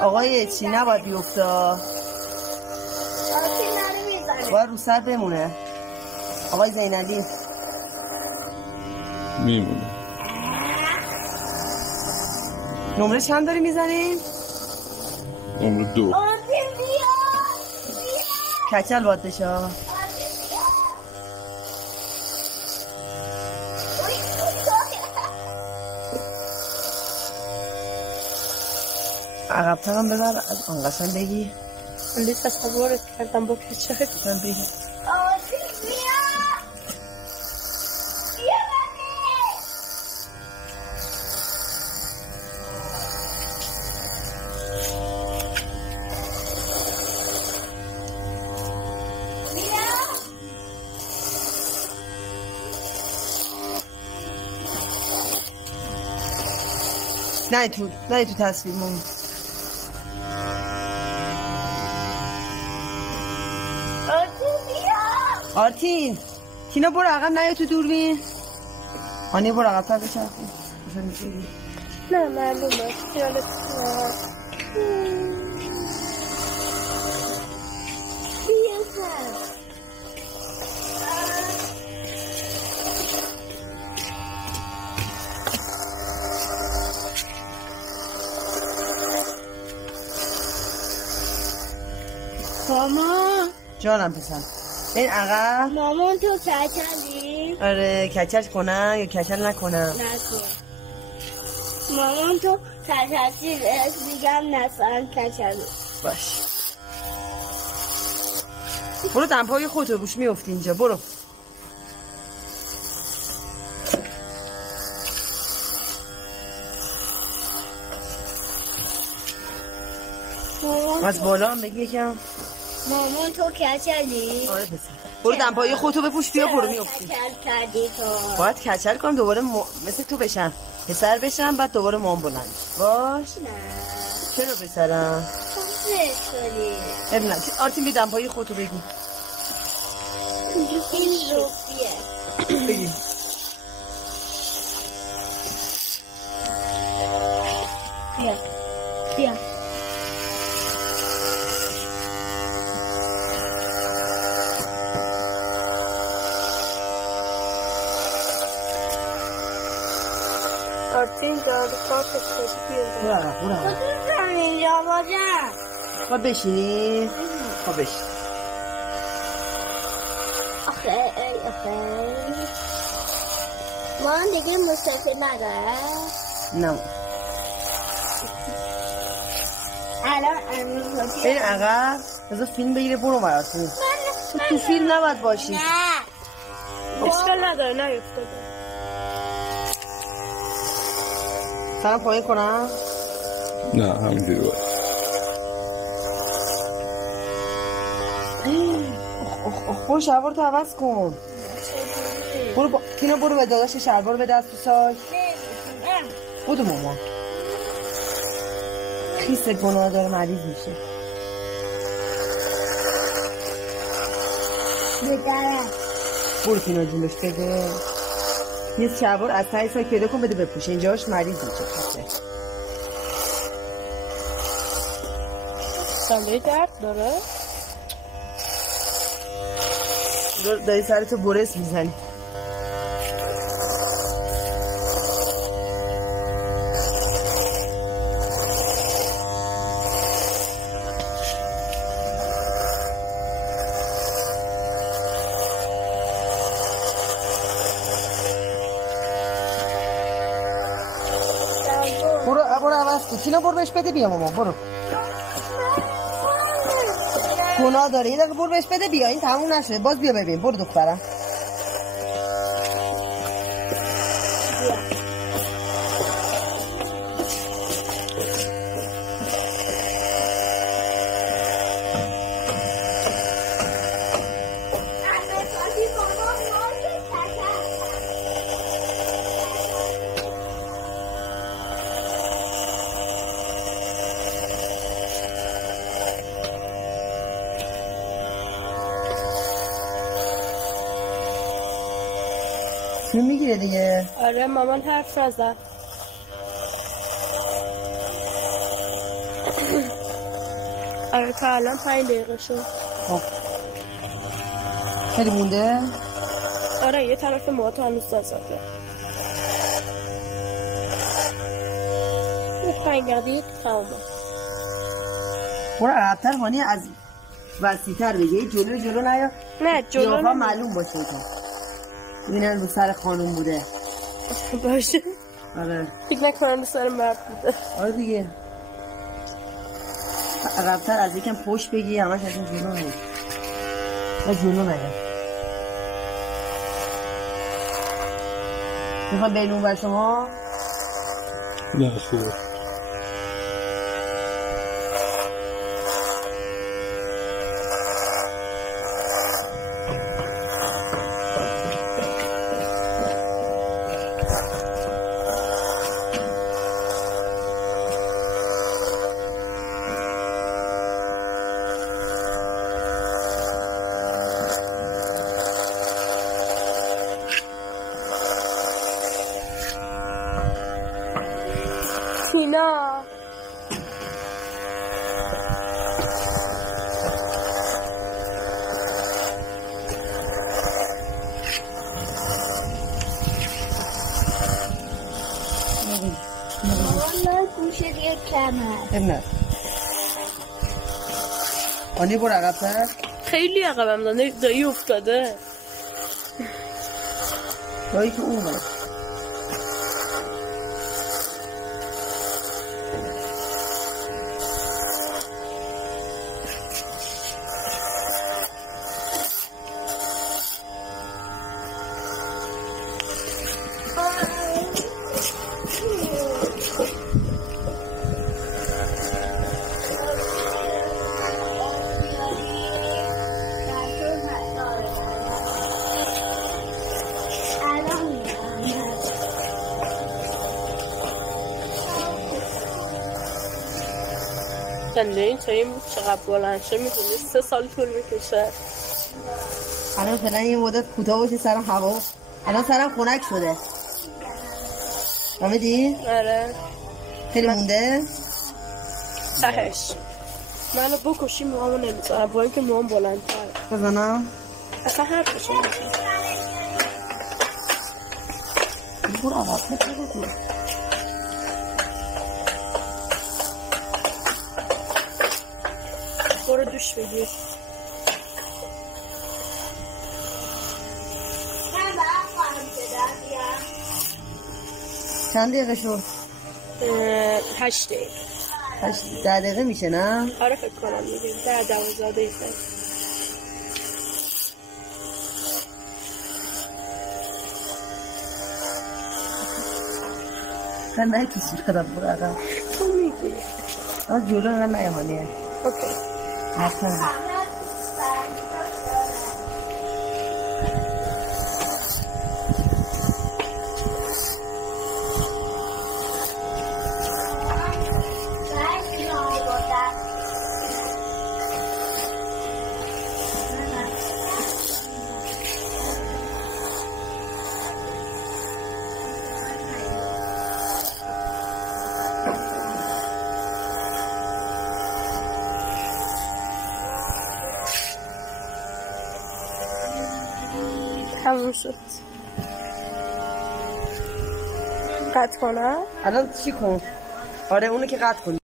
آقای چی نباید بیفته، باید رو سر بمونه. آقای زینالی میمونه. نمره چند داری میزنیم؟ نمره 2. کچل باید بشه. عقب‌تر هم ببر، از آن قشنگ بگی. ولی تصورت کردم با کچل من بگی نه تو تصویر مون. آرتین تینا برو عقب، نه تو دوربین. آنی برو عقب تر بچرخی. نه معلومه خیالت مامان جانم پسر این عقب. مامان تو کچلی؟ آره کچل کنن یا کچل نکنن؟ نکن. مامان تو کچلی میگم نسان کچلی. باش برو دمپای خودتو بوش میفتی اینجا. برو از بالا هم بگی یکم. مامان تو کچلی؟ آره پسر برو دمپایی خودتو بپوش بیا. برو میفتی. کچل کردی تو. باید کچل کنم دوباره مثل تو بشم، پسر بشم بعد دوباره مام بلند باش. نه چرا پسرم؟ خوبه شدی. آرتین بی دمپایی خودتو بگی. این روفیه بگی بیا آرتین دار کارت خودی برو خودتون اینجا باجم. خب بشینی؟ خب بشین. آخه مامان دیگه مصطفی نداره؟ نه الان امروز این عقب بذار فیلم بگیره. برو براتون تو فیلم نباید باشی. نه اشکال نداره نیفتاده. سرم پایین کنم؟ نه همینجوری باید. برو شلوار تو عوض کن. برو تینا برو به داداش شلوار بده از تو سال. بودو ماما خیست گناه داره مریض میشه. بگره برو تینا جونش بده. یه شلوار از تایی سال پیدا کن بده بپوشه. اینجاش مریض میشه. ساله درد داره؟ داری سرتو برس میزنی. برو عوض کن. تینا برو بهش بده بیا ماما. برو گناه داره. یه دقیقه برو بهش بده بیا. این تموم نشده باز بیا ببین. برو دخترم. فیلم میگیره دیگه. آره مامان حرف نزد. آره تا الان 5 دقیقه شد. خب خیلی مونده؟ آره یه طرف ما تا هنوز نزده. 5 دقیقه تمام. برو عقب‌تر هانی، از وسیع‌تر بگی. جلو نیا. نه جلو قیافه معلوم باشه تو. ببینن رو سر خانم بوده. باشه. آره فکر نکنم رو سر مرد بوده. آره دیگه. عقب‌تر از یکم پشت بگی، همش از این جلو نیا. نه جلو نیا. میخوام بین اون بر شما؟ نه خوبه. تینا والله گوشه دیگه کمه. نه آنی برو عقب‌تر. خیلی عقبم داده دایی افتاده. دایی که اون بره. کنده این تا این چقدر بلند شه میدونی 3 سال طول میکشه. الان فعلا یه مدت کوتاه باشه سرم هوا. الان سرم خنک شده. فهمیدی؟ آره خیلی مونده؟ تهش منو بکشی موامو نمیذارم با اینکه موام بلندتر بزنم؟ اصلا حرفشو نمیزنم. برو عقب‌تر بگو. برو دوش بگیر. چند دقیقه شد؟ 8 دقیقه. 10 دقیقه میشه نه؟ آره فکر کنم میگیم 10-12 دقیقه. من نه کسی کردم برو عقب. تو میگی از جلو نه نیامانیه. اوکی حتما تموم شد. قطع کنم؟ الان چی کن؟ آره اونو که قطع کن.